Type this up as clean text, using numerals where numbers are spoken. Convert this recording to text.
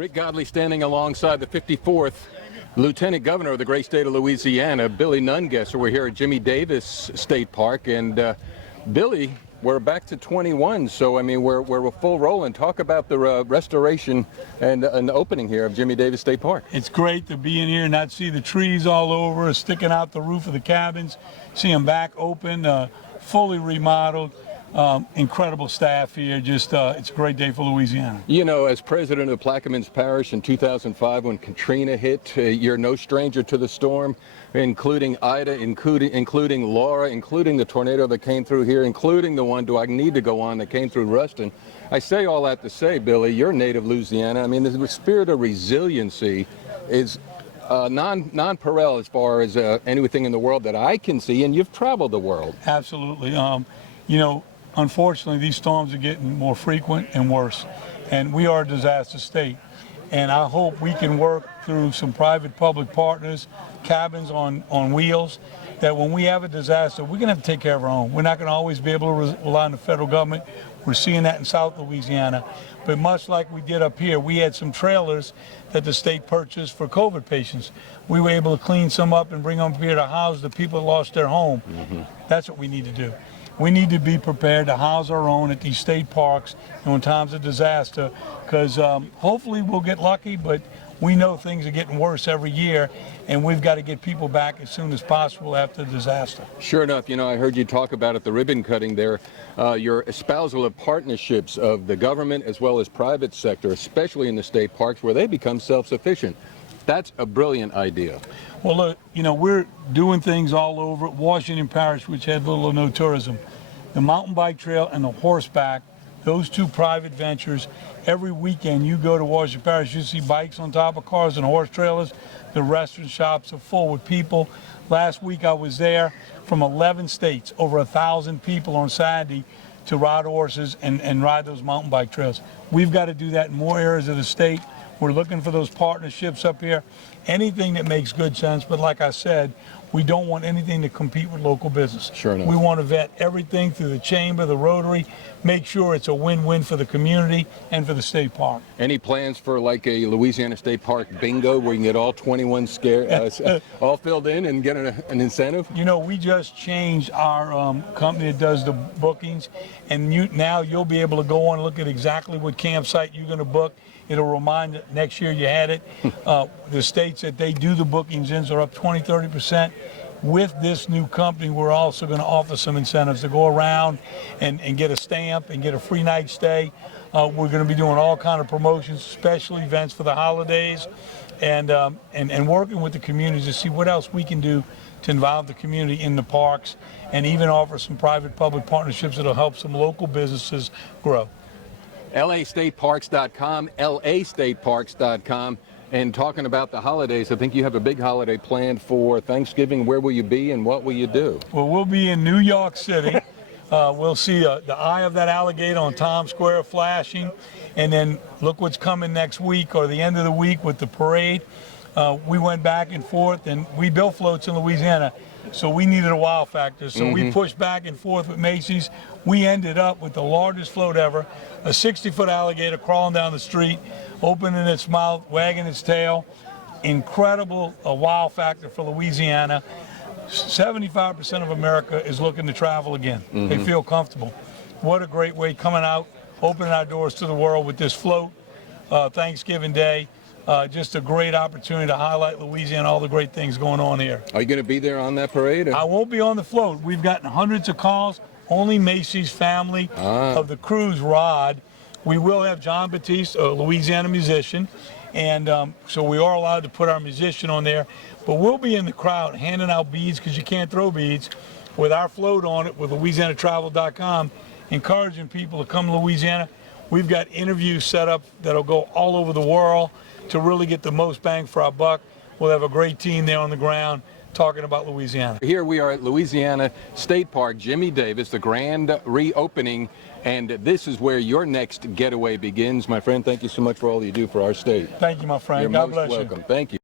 Rick Godley standing alongside the 54th Lieutenant Governor of the great state of Louisiana, Billy Nungesser. We're here at Jimmie Davis State Park, and Billy, we're back to 21, so I mean we're full rolling. Talk about the restoration and the opening here of Jimmie Davis State Park. It's great to be in here and not see the trees all over, sticking out the roof of the cabins, see them back open, fully remodeled. Incredible staff here. Just it's a great day for Louisiana. You know, as president of Plaquemines Parish in 2005, when Katrina hit, you're no stranger to the storm, including Ida, including Laura, including the tornado that came through here, including the one, do I need to go on, that came through Ruston. I say all that to say, Billy, you're native Louisiana. I mean, the spirit of resiliency is non-parallel as far as anything in the world that I can see, and you've traveled the world. Absolutely. You know, unfortunately, these storms are getting more frequent and worse, and we are a disaster state. And I hope we can work through some private-public partners, cabins on wheels, that when we have a disaster, we're going to have to take care of our own. We're not going to always be able to rely on the federal government. We're seeing that in South Louisiana. But much like we did up here, we had some trailers that the state purchased for COVID patients. We were able to clean some up and bring them up here to house the people that lost their home. That's what we need to do. We need to be prepared to house our own at these state parks and in times of disaster, because hopefully we'll get lucky, but we know things are getting worse every year, and we've got to get people back as soon as possible after the disaster. Sure enough, you know, I heard you talk about at the ribbon cutting there, your espousal of partnerships of the government as well as private sector, especially in the state parks where they become self-sufficient. That's a brilliant idea. Well, look, you know, we're doing things all over. Washington Parish, which had little or no tourism, the mountain bike trail and the horseback, those two private ventures, every weekend you go to Washington Parish, you see bikes on top of cars and horse trailers. The restaurant shops are full with people. Last week I was there from 11 states, over 1,000 people on Saturday to ride horses and ride those mountain bike trails. We've got to do that in more areas of the state. We're looking for those partnerships up here, anything that makes good sense. But like I said, we don't want anything to compete with local business. Sure enough. We want to vet everything through the chamber, the Rotary, make sure it's a win-win for the community and for the state park. Any plans for like a Louisiana State Park bingo where you can get all 21 all filled in and get an incentive? You know, we just changed our company that does the bookings, and now you'll be able to go on and look at exactly what campsite you're going to book. It'll remind that next year you had it. The states that they do the bookings in are up 20–30%. With this new company, we're also going to offer some incentives to go around and get a stamp and get a free night stay. We're going to be doing all kind of promotions, special events for the holidays, and working with the communities to see what else we can do to involve the community in the parks, and even offer some private-public partnerships that'll help some local businesses grow. LAStateParks.com, LAStateParks.com. And talking about the holidays, I think you have a big holiday planned for Thanksgiving. Where will you be and what will you do? Well, we'll be in New York City. We'll see the eye of that alligator on Times Square flashing. And then look what's coming next week or the end of the week with the parade. We went back and forth, and we built floats in Louisiana, so we needed a wow factor. So we pushed back and forth with Macy's. We ended up with the largest float ever, a 60-foot alligator crawling down the street, opening its mouth, wagging its tail. Incredible wow factor for Louisiana. 75% of America is looking to travel again. They feel comfortable. What a great way coming out, opening our doors to the world with this float, Thanksgiving Day. Just a great opportunity to highlight Louisiana, all the great things going on here. Are you going to be there on that parade? I won't be on the float. We've gotten hundreds of calls. Only Macy's family of the cruise rod. We will have John Batiste, a Louisiana musician, and so we are allowed to put our musician on there. But we'll be in the crowd handing out beads, because you can't throw beads, with our float on it with LouisianaTravel.com, encouraging people to come to Louisiana. We've got interviews set up that'll go all over the world to really get the most bang for our buck. We'll have a great team there on the ground talking about Louisiana. Here we are at Louisiana State Park, Jimmie Davis, the grand reopening, and this is where your next getaway begins. My friend, thank you so much for all you do for our state. Thank you, my friend. You're God most bless you. welcome. Thank you.